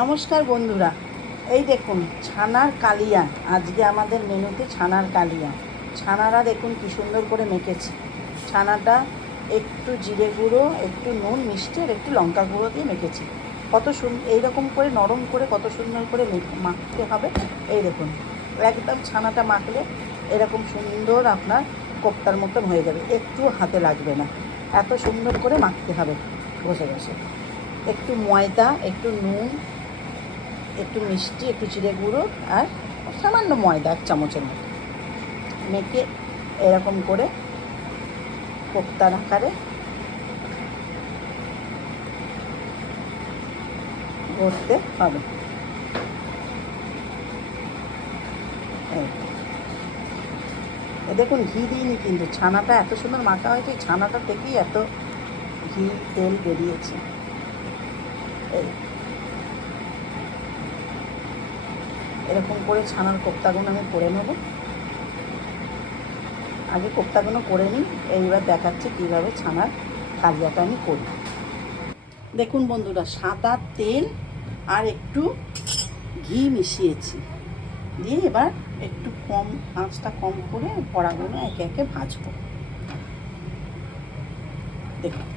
নমস্কার বন্ধুরা, এই দেখুন ছানার কালিয়া। আজকে আমাদের মেনুতে ছানার কালিয়া। ছানারা দেখুন কি সুন্দর করে মেখেছি। ছানাটা একটু জিরে গুঁড়ো, একটু নুন, মিষ্টি আর একটু লঙ্কা গুঁড়ো দিয়ে মেখেছি। কত এইরকম করে নরম করে কত সুন্দর করে মাখতে হবে। এই দেখুন একদম ছানাটা মাখলে এরকম সুন্দর আপনার কোপ্তার মতন হয়ে যাবে, একটু হাতে লাগবে না। এত সুন্দর করে মাখতে হবে বসে বসে। একটু ময়দা, একটু নুন, একটু মিষ্টি, একটু জিরে গুঁড়ো আর সামান্য ময়দা 1 চামচের মতো মেখে এরকম করে কোপ্তার আকারে ভরতে হবে। দেখুন ঘি দিইনি, কিন্তু ছানাটা এত সুন্দর মাখা হয়েছে, ছানাটা থেকেই এত ঘি তেল বেরিয়েছে। এই এরকম করে ছানার কোপ্তাগুলো আমি করে নেব। আগে কোপ্তাগুলো করে নিই, এইবার দেখাচ্ছি কীভাবে ছানার কালিয়াটা আমি করি। দেখুন বন্ধুরা, সাদা তেল আর একটু ঘি মিশিয়েছি, দিয়ে এবার একটু কম আঁচটা কম করে বড়াগুলো একে একে ভাজবো। দেখুন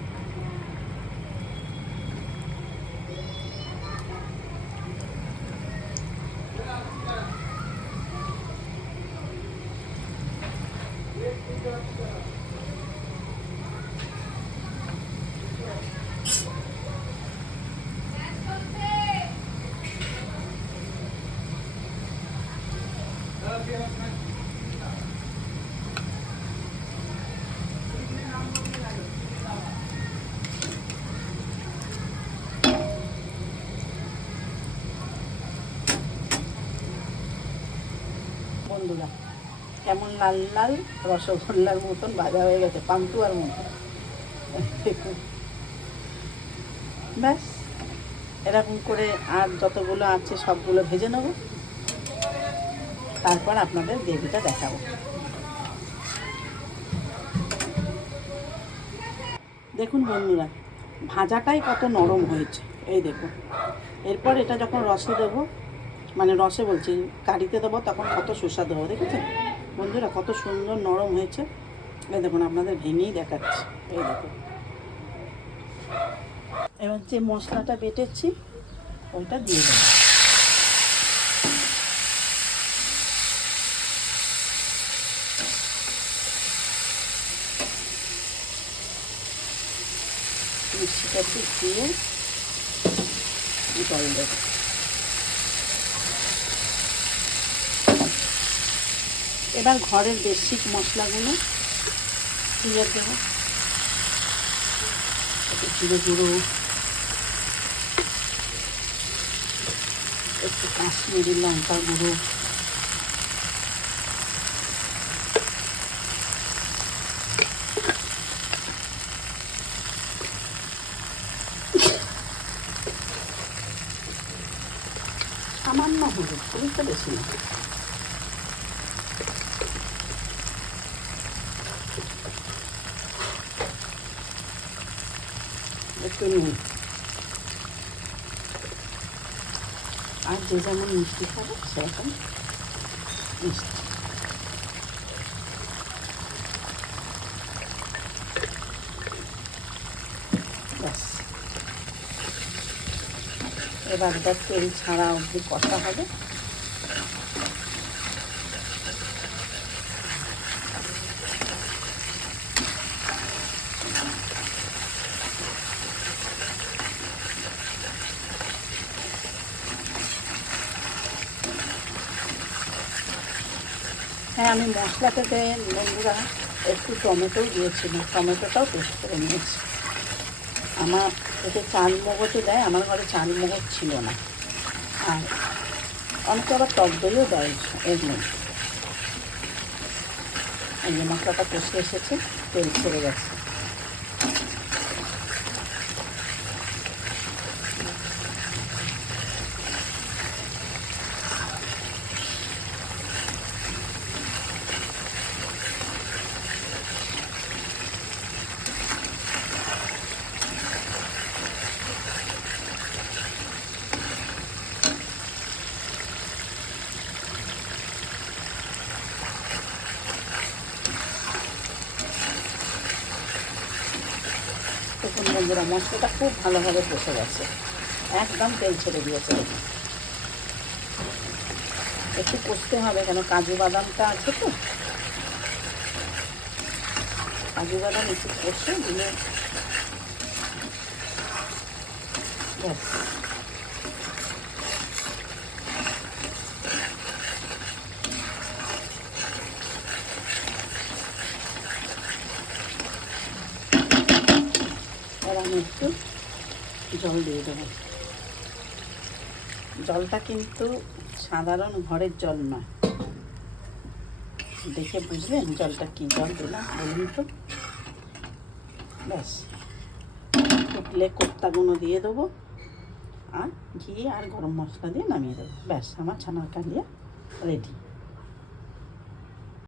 বন্ধুরা, কেমন লাল লাল রসগোল্লার মতন ভাজা হয়ে গেছে, পান্তুয়ার মতন। দেখুন ব্যাস, এরকম করে আর যতগুলো আছে সবগুলো ভেজে নেব, তারপর আপনাদের গ্রেভিটা দেখাবো। দেখুন বন্ধুরা, ভাজাটাই কত নরম হয়েছে, এই দেখুন। এরপর এটা যখন রসে দেবো, মানে রসে বলছি কারিতে দেবো, তখন কত সুস্বাদু হবে। দেখেছেন বন্ধুরা কত সুন্দর নরম হয়েছে। এই দেখুন, আপনাদের ভেঙেই দেখাচ্ছি। এই দেখুন, এবার যে মশলাটা বেটেছি ওইটা দিয়ে দেবো। মিষ্টিটা দিয়ে জল দেবো। এবার ঘরের বেসিক মশলাগুলো দিয়ে দেবো। একটু জিরে গুঁড়ো, একটু কাশ্মীরি লঙ্কা গুঁড়ো, সামান্য হলুদ, হলুদটা বেশি না, একটু নুন, আর যে যেমন মিষ্টি খাবে সেরকম মিষ্টি। ব্যাস, এবার এটা তেল ছাড়া অবধি কষা হবে। হ্যাঁ, আমি মশলাটাতে বন্ধুরা একটু টমেটোও দিয়েছিলাম, টমেটোটাও পেস্ট করে নিয়েছি। আমার এতে চাল মগজও দেয়, আমার ঘরে চাল মগজ ছিল না। আর অনেকে আবার টক দইও দেয় এর মধ্যে। এই যে মশলাটা কষে এসেছে, তেল ছেড়ে গেছে। বন্ধুরা মশলাটা খুব ভালোভাবে কষে গেছে, একদম তেল ছেড়ে দিয়েছে। দেখুন একটু কষতে হবে, কেন কাজু বাদামটা আছে তো, কাজু বাদাম একটু কষে দিলে ব্যাস। আর আমি একটু জল দিয়ে দেবো। জলটা কিন্তু সাধারণ ঘরের জল নয়, দেখে বুঝলেন জলটা কী জল দিলাম বলুন তো। ব্যাস, ফুটলে কোপ্তাগুলো দিয়ে দেবো আর ঘি আর গরম মশলা দিয়ে নামিয়ে দেবো। ব্যাস, আমার ছানার কালিয়া রেডি।